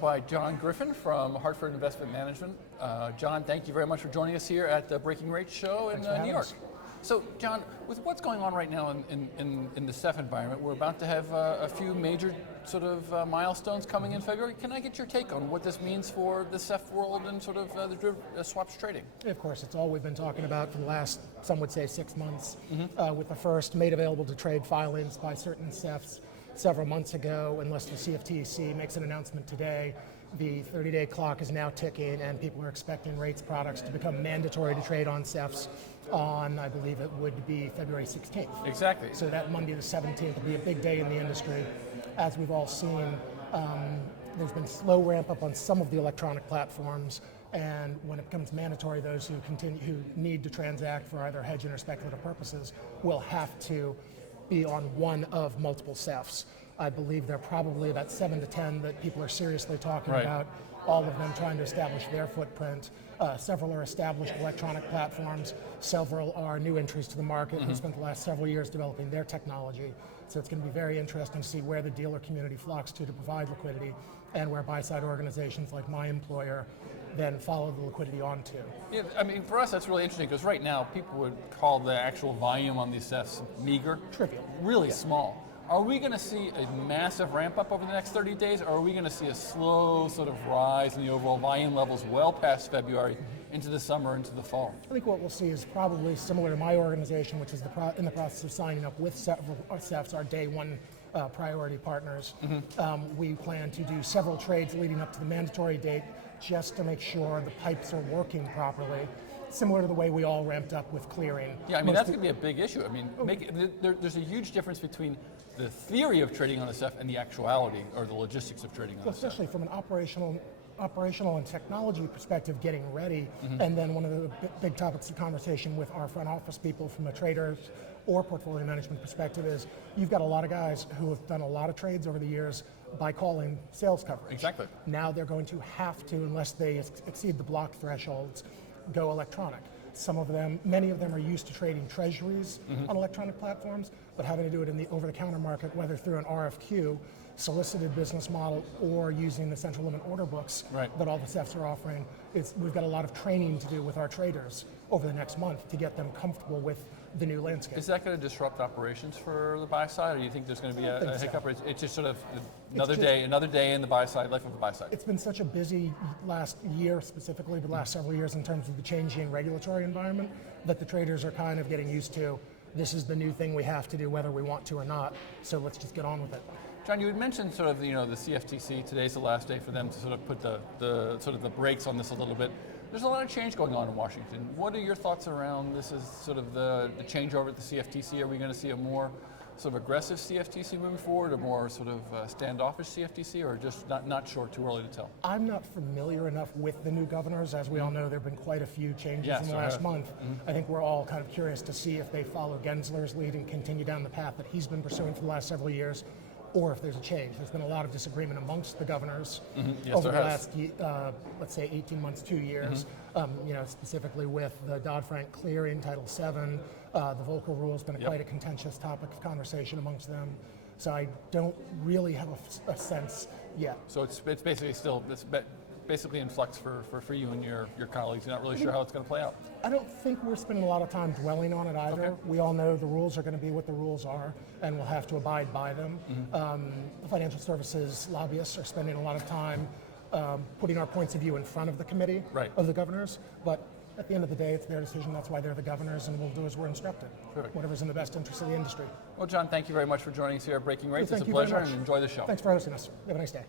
by John Griffin from Hartford Investment Management. John, thank you very much for joining us here at the Breaking Rates Show in New York. So, John, with what's going on right now in the SEF environment, we're about to have a few major sort of milestones coming in February. Can I get your take on what this means for the SEF world and sort of the swaps trading? Of course, it's all we've been talking about for the last, some would say, 6 months, with the first made available to trade filings by certain SEFs several months ago. Unless the CFTC makes an announcement today, the 30-day clock is now ticking, and people are expecting rates products to become mandatory to trade on SEFs on, I believe it would be February 16th. Exactly. So that Monday the 17th will be a big day in the industry. As we've all seen, there's been slow ramp up on some of the electronic platforms, and when it becomes mandatory, those who need to transact for either hedging or speculative purposes will have to be on one of multiple SEFs. I believe there are probably about 7 to 10 that people are seriously talking about, all of them trying to establish their footprint. Several are established electronic platforms, several are new entries to the market who spent the last several years developing their technology. So it's going to be very interesting to see where the dealer community flocks to provide liquidity, and where buy-side organizations like my employer then follow the liquidity onto. Yeah, I mean, for us that's really interesting, because right now people would call the actual volume on these SEFs meager. Trivial. Really small. Are we going to see a massive ramp up over the next 30 days, or are we going to see a slow sort of rise in the overall volume levels well past February into the summer, into the fall? I think what we'll see is probably similar to my organization, which is in the process of signing up with several SEFs, our day one priority partners. We plan to do several trades leading up to the mandatory date just to make sure the pipes are working properly, similar to the way we all ramped up with clearing. Yeah, I mean, that's going to be a big issue. I mean, there's a huge difference between the theory of trading on a SEF and the actuality, or the logistics of trading on a SEF. Especially from an operational and technology perspective, getting ready. And then one of the big topics of conversation with our front office people from a traders or portfolio management perspective is, you've got a lot of guys who have done a lot of trades over the years by calling sales coverage. Exactly. Now they're going to have to, unless they exceed the block thresholds, go electronic. Many of them are used to trading treasuries on electronic platforms, but having to do it in the over-the-counter market, whether through an RFQ, solicited business model, or using the central limit order books that all the SEFs are offering. We've got a lot of training to do with our traders over the next month to get them comfortable with the new landscape. Is that going to disrupt operations for the buy side, or do you think there's going to be a hiccup? Or it's just sort of another day in the buy side, life of the buy side? It's been such a busy last year, specifically the last several years, in terms of the changing regulatory environment, that the traders are kind of getting used to. This is the new thing we have to do whether we want to or not, so let's just get on with it. John, you had mentioned sort of the CFTC. Today's the last day for them to sort of put the brakes on this a little bit. There's a lot of change going on in Washington. What are your thoughts around this as sort of the changeover at the CFTC? Are we going to see a more sort of aggressive CFTC moving forward, a more sort of standoffish CFTC, or just not sure, too early to tell? I'm not familiar enough with the new governors. As we all know, there have been quite a few changes in the last month. I think we're all kind of curious to see if they follow Gensler's lead and continue down the path that he's been pursuing for the last several years, or if there's a change. There's been a lot of disagreement amongst the governors over the last, let's say, 18 months, 2 years. Specifically with the Dodd-Frank clearing, Title VII, the Volcker rule has been quite a contentious topic of conversation amongst them. So I don't really have a sense yet. So it's basically still basically in flux for you and your colleagues. You're not really sure how it's going to play out. I don't think we're spending a lot of time dwelling on it either. Okay. We all know the rules are going to be what the rules are, and we'll have to abide by them. The financial services lobbyists are spending a lot of time putting our points of view in front of the committee of the governors, but at the end of the day, it's their decision. That's why they're the governors, and we'll do as we're instructed. Perfect. Whatever's in the best interest of the industry. Well, John, thank you very much for joining us here at Breaking Rates. It's a pleasure, and enjoy the show. Thanks for hosting us. Have a nice day.